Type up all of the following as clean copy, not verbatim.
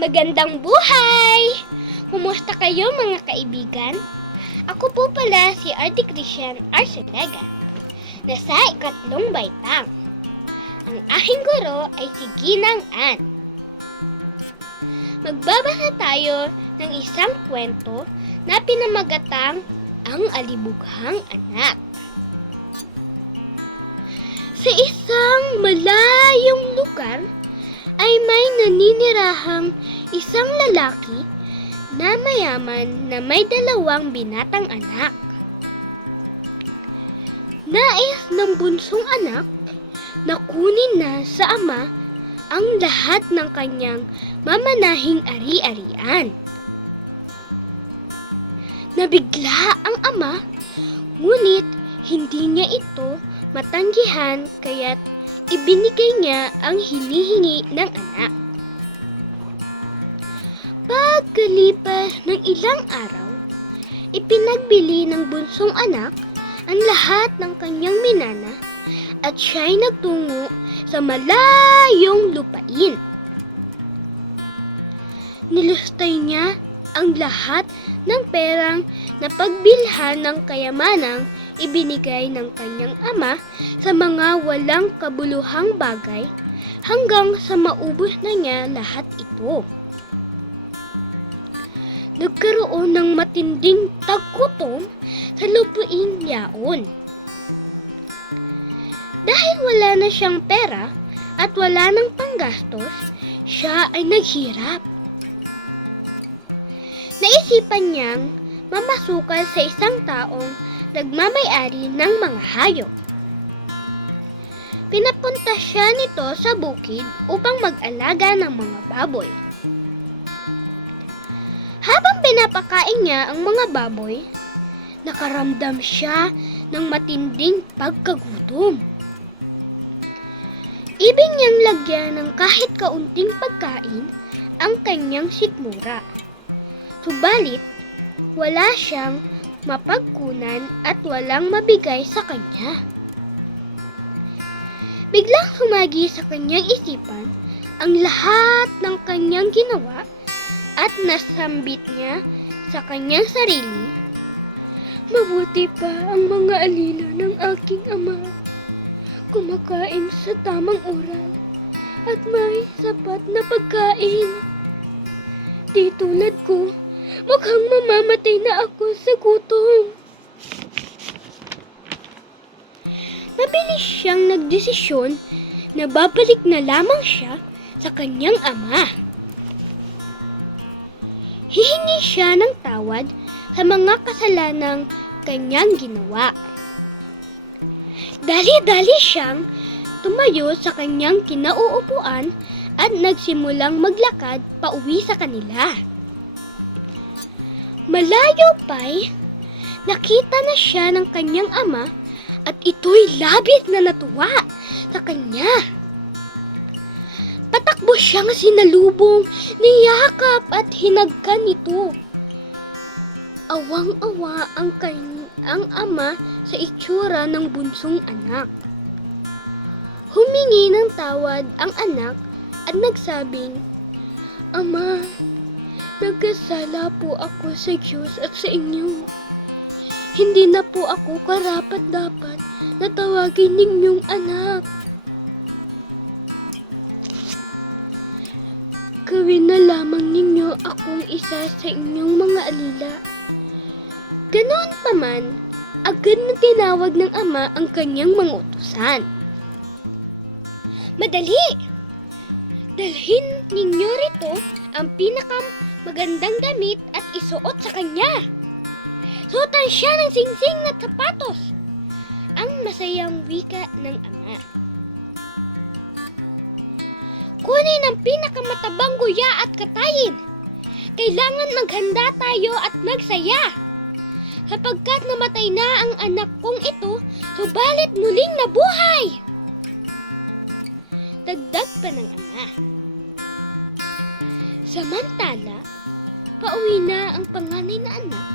Magandang buhay! Kumusta kayo mga kaibigan? Ako po pala si Arte Christian Arcelaga, nasa ikatlong baitang. Ang aking guro ay si Ginang Ann. Magbabasa tayo ng isang kwento na pinamagatang Ang Alibughang Anak. Sa isang malayong lugar ay may naninirahang isang lalaki na mayaman na may dalawang binatang anak. Nais ng bunsong anak na kunin na sa ama ang lahat ng kanyang mamanahing ari-arian. Nabigla ang ama, ngunit hindi niya ito matanggihan kaya't ibinigay niya ang hinihingi ng anak. Pagkalipas ng ilang araw, ipinagbili ng bunsong anak ang lahat ng kanyang minana at siya'y nagtungo sa malayong lupain. Nilustay niya ang lahat ng perang na pagbilhan ng kayamanang ibinigay ng kanyang ama sa mga walang kabuluhang bagay hanggang sa maubos na niya lahat ito. Nagkaroon ng matinding taggutom sa lupain yaon. Dahil wala na siyang pera at wala nang panggastos, siya ay naghirap. Naisipan niyang mamasukan sa isang taong nagmamay-ari ng mga hayop. Pinapunta siya nito sa bukid upang mag-alaga ng mga baboy. Habang pinapakain niya ang mga baboy, nakaramdam siya ng matinding pagkagutom. Ibig niyang lagyan ng kahit kaunting pagkain ang kanyang sikmura. Subalit, wala siyang mapagkunan at walang mabigay sa kanya. Biglang humagi sa kanyang isipan ang lahat ng kanyang ginawa at nasambit niya sa kanyang sarili, mabuti pa ang mga alila ng aking ama, kumakain sa tamang oras at may sapat na pagkain. Di tulad ko, mukhang mamamatay na ako sa gutom. Mabilis siyang nagdesisyon na babalik na lamang siya sa kanyang ama. Hihingi siya ng tawad sa mga kasalanang kanyang ginawa. Dali-dali siyang tumayo sa kanyang kinauupuan at nagsimulang maglakad pauwi sa kanila. Malayo pa'y nakita na siya ng kanyang ama at ito'y labis na natuwa sa kanya. Patakbo siyang sinalubong, niyakap at hinagkan ito. Awang-awa ang ama sa itsura ng bunsong anak. Humingi ng tawad ang anak at nagsabing, "Ama, nagkasala po ako sa Diyos at sa inyo. Hindi na po ako karapat-dapat na tawagin ninyong anak. Gawin na lamang ninyo akong isa sa inyong mga alila." Ganoon pa man, agad na tinawag ng ama ang kanyang mga utusan. "Madali! Dalhin ninyo rito ang pinakamagandang damit at isuot sa kanya. Suotan siya ng singsing na sapatos." Ang masayang wika ng ama. "Kunin ang pinakamatabang guya at katayin. Kailangan maghanda tayo at magsaya. Sapagkat namatay na ang anak kong ito, subalit muling nabuhay." Dagdag pa ng ama. Samantala, pauwi na ang panganay na anak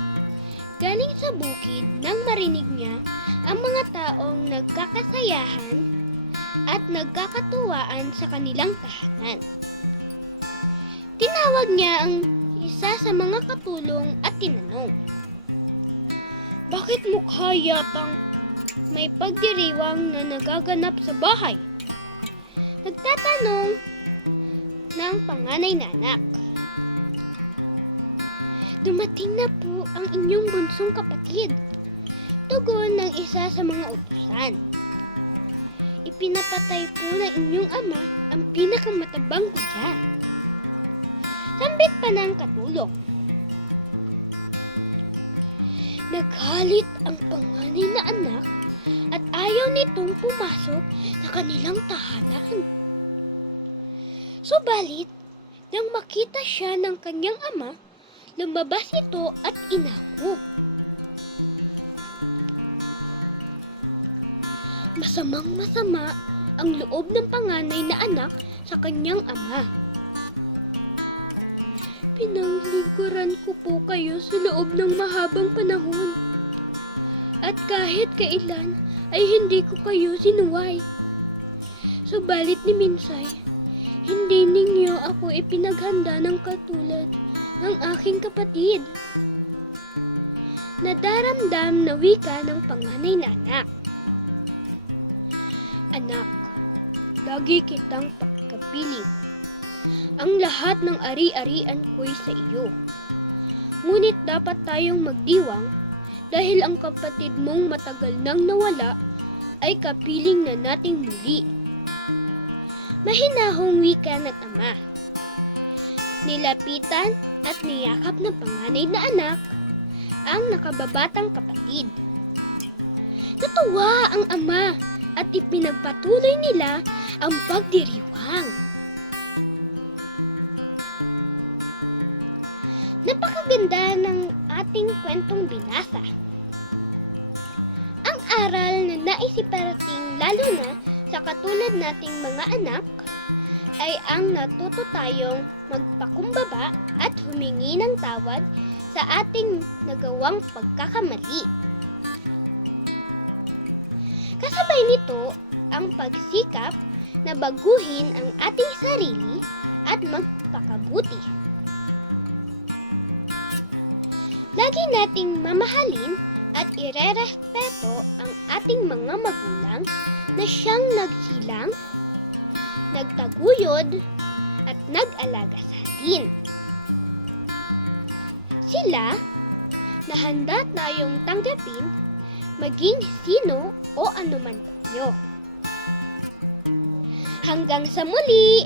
galing sa bukid nang marinig niya ang mga taong nagkakasayahan at nagkakatuwaan sa kanilang tahanan. Tinawag niya ang isa sa mga katulong at tinanong, "Bakit mukha yatang may pagdiriwang na nagaganap sa bahay?" Nagtatanong ng panganay na anak. "Dumating na po ang inyong bunsong kapatid," tugon ng isa sa mga utusan. "Ipinapatay po ng inyong ama ang pinakamatabang kuya." Sambit pa ng katulong. Naghalit ang panganay na anak at ayaw nitong pumasok sa kanilang tahanan. Subalit, nang makita siya ng kanyang ama, lumabas ito at inako. Masamang-masama ang loob ng panganay na anak sa kanyang ama. "Pinaglingkuran ko po kayo sa loob ng mahabang panahon. At kahit kailan ay hindi ko kayo sinuway. Subalit ni Minsay, hindi ninyo ako ipinaghanda ng katulad ng aking kapatid." Nadaramdam na wika ng panganay na anak. "Anak, lagi kitang pagkapiling. Ang lahat ng ari-arian ko'y sa iyo. Ngunit dapat tayong magdiwang dahil ang kapatid mong matagal nang nawala ay kapiling na nating muli." Mahinahong wika ng ama. Nilapitan at niyakap ng panganay na anak ang nakababatang kapatid. Natuwa ang ama at ipinagpatuloy nila ang pagdiriwang. Napakaganda ng ating kwentong binasa. Ang aral na nais iparating lalo na sa katulad nating mga anak ay ang natuto tayong magpakumbaba at humingi ng tawad sa ating nagawang pagkakamali. Kasabay nito ang pagsikap na baguhin ang ating sarili at magpakabuti. Lagi nating mamahalin at irerespeto ang ating mga magulang na siyang nagsilang, nagtaguyod, at nag-alaga sa atin. Sila na handa tayong tanggapin maging sino o anuman tayo. Hanggang sa muli!